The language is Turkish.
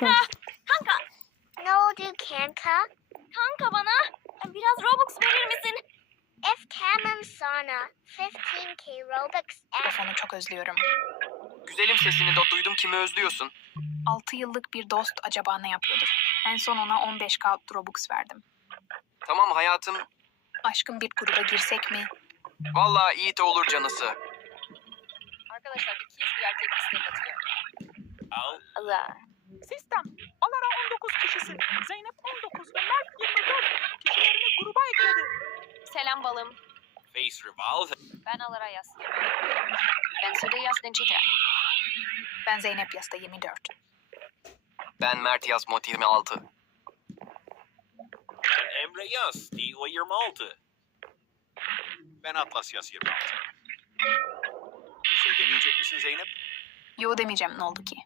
Kanka. Kanka. Ne oldu kanka? Kanka bana biraz Robux verir misin? Tamam sana. 15k Robux. Telefonu çok özlüyorum. Güzelim sesini de duydum, kimi özlüyorsun? 6 yıllık bir dost acaba ne yapıyordur? En son ona 15k Robux verdim. Tamam hayatım. Aşkım bir gruba girsek mi? Vallahi iyi de olur canısı. Arkadaşlar ikiyiz bir erkek istek atıyor. Allah. Sistem. Alara 19 kişisi. Zeynep 19 ve Mert 24 kişilerini gruba ekledi. Selam balım. Face revolve. Ben Alara Yas. Ben Sude Yas Dençita. Ben Zeynep Yas'ta 24. Ben Mert Yazmot 26. Ben Emre Yas. Dilo 26. Ben Atlas Yas 26. Bir şey demeyecek misin Zeynep? Yo demeyeceğim, ne oldu ki?